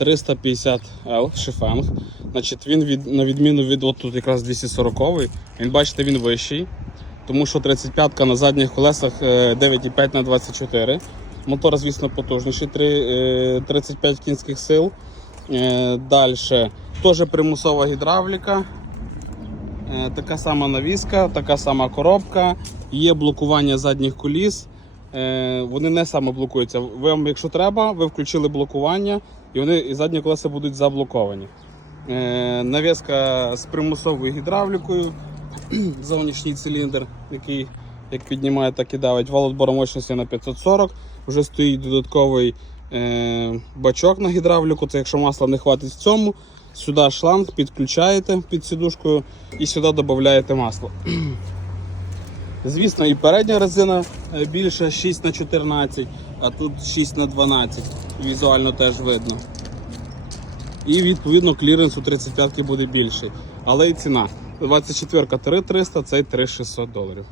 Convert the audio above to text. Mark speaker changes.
Speaker 1: 350L шифенг. Значить, він від, на відміну від от тут якраз 240 він бачите, він вищий. Тому що 35-ка на задніх колесах е, 9,5 на 24. Мотор, звісно, потужніший, три- е, 35 кінських сил. Далі теж примусова гідравліка. Е, Така сама навіска, така сама коробка, є блокування задніх коліс. Е, Вони не самоблокуються. Ви, вам, якщо треба, ви включили блокування і вони і задні колеса будуть заблоковані. Е, Навіска з примусовою гідравлікою, зовнішній циліндр, який як піднімає, так і давить. Вал відбору мощності на 540. Вже стоїть додатковий е, бачок на гідравліку. Це якщо масла не хватить в цьому, сюди шланг підключаєте під сідушкою і сюди додаєте масло. Звісно, і передня резина е, більша 6 на 14, а тут 6 на 12. Візуально теж видно. І відповідно кліренс у 35 буде більший. Але і ціна. 24 3300, це 3600 доларів.